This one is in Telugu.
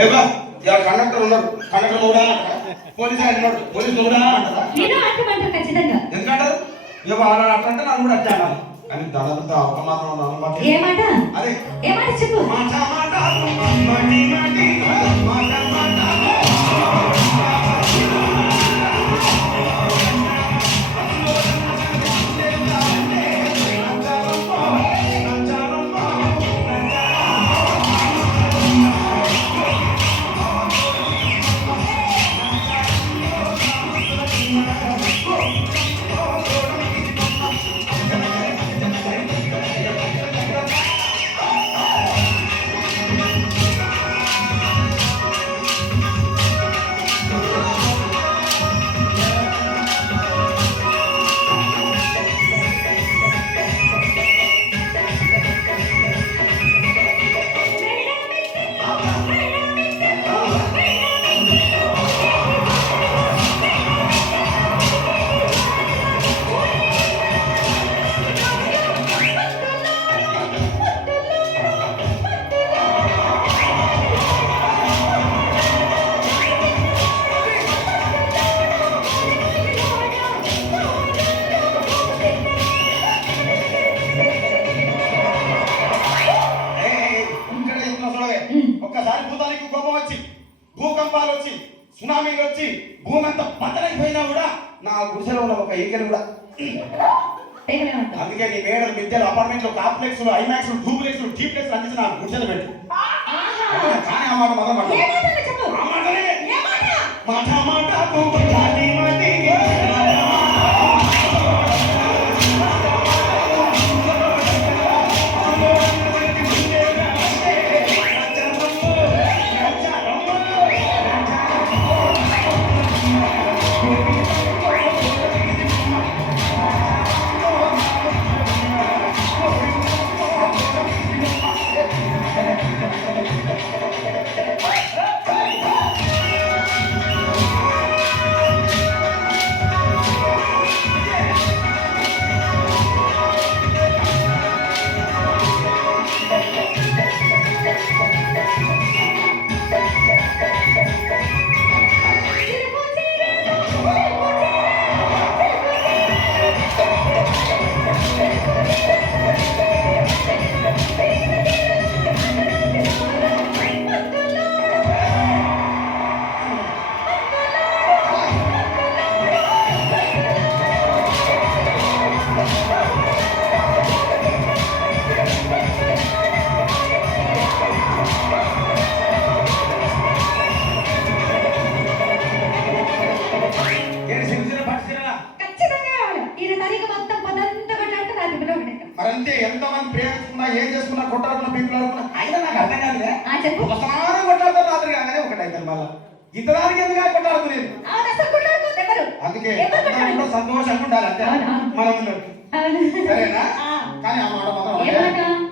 ఏవా ఇలా కండక్టర్ ఉన్నారు, కండక్టర్ కూడా పోలీసు ఆయన ఉన్నాడు, పోలీసు కూడా అంటారా? ఖచ్చితంగా ఎందుకంటారు? ఇక అలా అట్లంటే నన్ను కూడా అట్టాను కానీ దాదాపు అపమానం అన్నమాట. ఏ మాట? అదే ఏ మాట చెప్పు. మాట మాట మటి మటి మాట మాట ఒక్కసారి భూతానికి కోపం వచ్చి భూకంపాలు వచ్చి సునామీలు వచ్చి భూమి అంతా బద్దలైపోయినా కూడా నా గుడిసెలో ఉన్న ఒక ఈగలు కూడా అందుకే నీ మేడలు మిద్దెలు అపార్ట్మెంట్లు కాంప్లెక్స్లు ఐమాక్స్లు డూప్లెక్స్లు డీప్లెక్స్లు అందించి నా గుడిసెలు పెట్టు కానీ ఆ మాట మొదలు మాట మరంతే ఎంతమంది ప్రేమించుకున్నా ఏం చేసుకున్నా కొట్టాడుకున్నా పీపులాడుకున్నా అయినా నాకు అర్థం కాదులే ఒకసారి కొట్టాడుతారు రాత్రి కాగానే ఒకటి అవుతారు మళ్ళా ఇంతదానికి ఎందుకు కొట్టాడుకునేది అందుకే సంతోషంగా ఉండాలి అంతే మనం సరేనా కానీ ఆ మాట మాత్రం